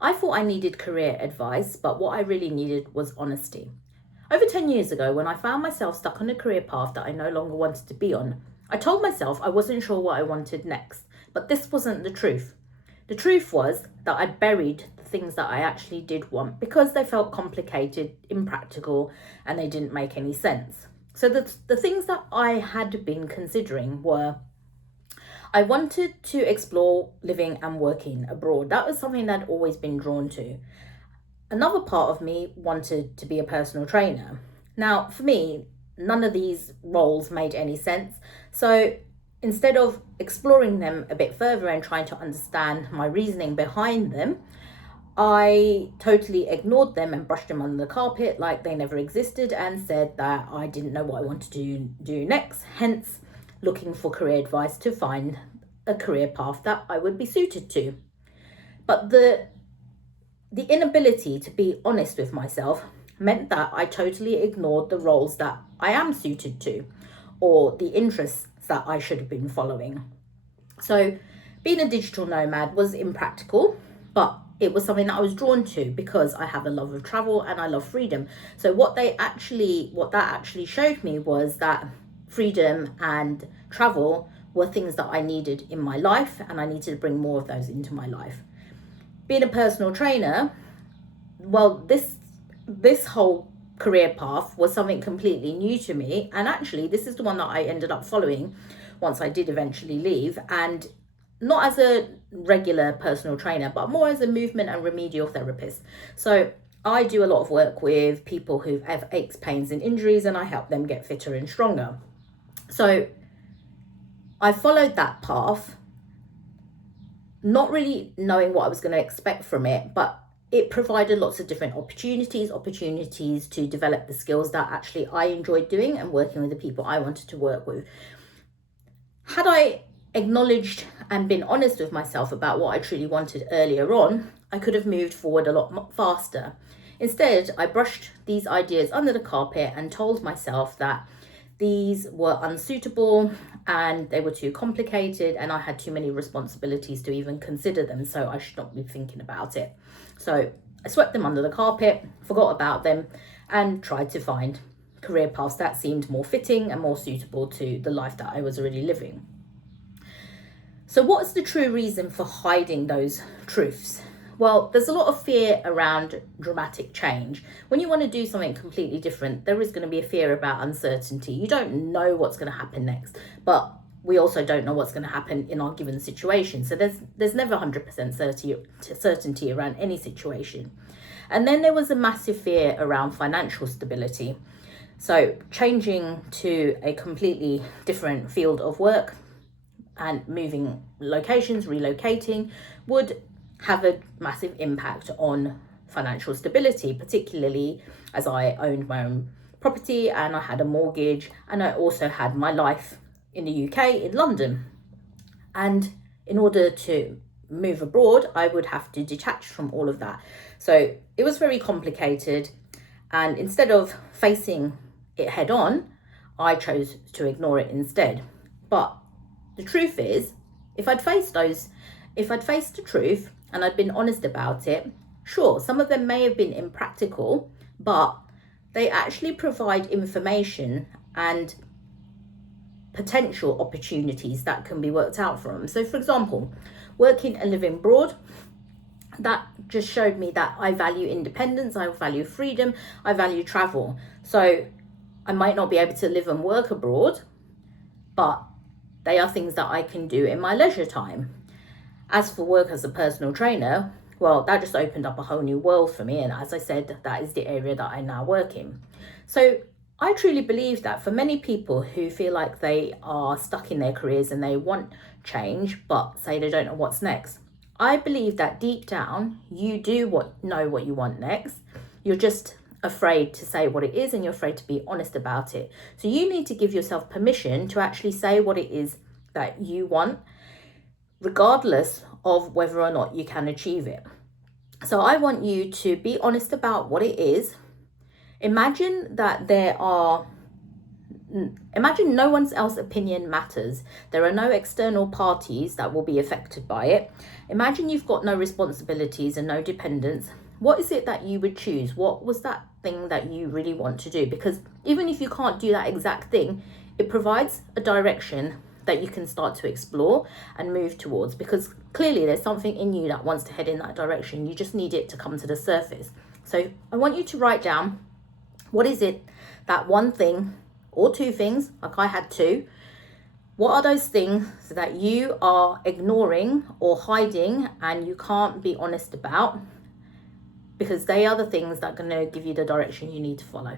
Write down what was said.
I thought I needed career advice, but what I really needed was honesty. Over 10 years ago, when I found myself stuck on a career path that I no longer wanted to be on, I told myself I wasn't sure what I wanted next, but this wasn't the truth. The truth was that I'd buried the things that I actually did want because they felt complicated, impractical, and they didn't make any sense. So the things that I had been considering were I wanted to explore living and working abroad. That was something that I'd always been drawn to. Another part of me wanted to be a personal trainer. Now, for me, none of these roles made any sense. So instead of exploring them a bit further and trying to understand my reasoning behind them, I totally ignored them and brushed them under the carpet like they never existed and said that I didn't know what I wanted to do next, hence looking for career advice to find a career path that I would be suited to. But the inability to be honest with myself meant that I totally ignored the roles that I am suited to or the interests that I should have been following. So being a digital nomad was impractical, but it was something that I was drawn to because I have a love of travel and I love freedom. So what that actually showed me was that freedom and travel were things that I needed in my life, and I needed to bring more of those into my life. Being a personal trainer, well, this whole career path was something completely new to me, and actually this is the one that I ended up following once I did eventually leave, and not as a regular personal trainer, but more as a movement and remedial therapist. So I do a lot of work with people who have aches, pains, and injuries, and I help them get fitter and stronger. So I followed that path, not really knowing what I was going to expect from it, but it provided lots of different opportunities to develop the skills that actually I enjoyed doing and working with the people I wanted to work with. Had I acknowledged and been honest with myself about what I truly wanted earlier on, I could have moved forward a lot faster. Instead, I brushed these ideas under the carpet and told myself that these were unsuitable and they were too complicated and I had too many responsibilities to even consider them, so I should not be thinking about it. So I swept them under the carpet, forgot about them, and tried to find career paths that seemed more fitting and more suitable to the life that I was already living. So what's the true reason for hiding those truths? Well, there's a lot of fear around dramatic change. When you want to do something completely different, there is going to be a fear about uncertainty. You don't know what's going to happen next, but we also don't know what's going to happen in our given situation. So there's never 100% certainty around any situation. And then there was a massive fear around financial stability. So changing to a completely different field of work and moving locations, relocating, would have a massive impact on financial stability, particularly as I owned my own property and I had a mortgage, and I also had my life in the UK, in London. And in order to move abroad, I would have to detach from all of that. So it was very complicated. And instead of facing it head on, I chose to ignore it instead. But the truth is, if I'd faced the truth and I'd been honest about it, sure, some of them may have been impractical, but they actually provide information and potential opportunities that can be worked out from. So for example, working and living abroad, that just showed me that I value independence, I value freedom, I value travel. So I might not be able to live and work abroad, but they are things that I can do in my leisure time. As for work as a personal trainer, well, that just opened up a whole new world for me. And as I said, that is the area that I now work in. So I truly believe that for many people who feel like they are stuck in their careers and they want change, but say they don't know what's next, I believe that deep down, you know what you want next. You're just afraid to say what it is and you're afraid to be honest about it. So you need to give yourself permission to actually say what it is that you want, regardless of whether or not you can achieve it. So I want you to be honest about what it is. Imagine that there are imagine no one else's opinion matters. There are no external parties that will be affected by it. Imagine you've got no responsibilities and no dependents. What is it that you would choose? What was that thing that you really want to do? Because even if you can't do that exact thing, it provides a direction that you can start to explore and move towards, because clearly there's something in you that wants to head in that direction. You just need it to come to the surface. So I want you to write down, what is it, that one thing or two things, like I had two. What are those things that you are ignoring or hiding and you can't be honest about? Because they are the things that are going to give you the direction you need to follow.